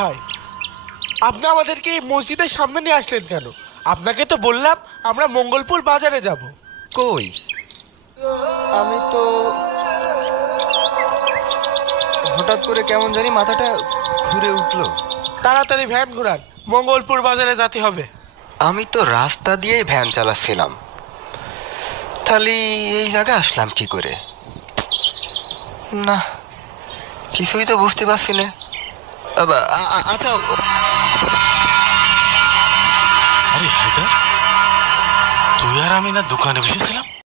ভাই, আপনি আমাদেরকে এই মসজিদের সামনে নিয়ে আসলেন কেন? আপনাকে তো বললাম আমরা মঙ্গলপুর বাজারে যাব। কই, আমি তো হঠাৎ করে কেমন জানি মাথাটা ঘুরে উঠলো। তাড়াতাড়ি ভ্যান ঘোরান, মঙ্গলপুর বাজারে যেতে হবে। আমি তো রাস্তা দিয়েই ভ্যান চালাচ্ছিলাম, তাহলে এই জায়গায় আসলাম কি করে? না, কিছুই তো বুঝতে পারছি না। আচ্ছা, আরে হায়দার, তুই আর আমি না দোকানে বসেছিলাম?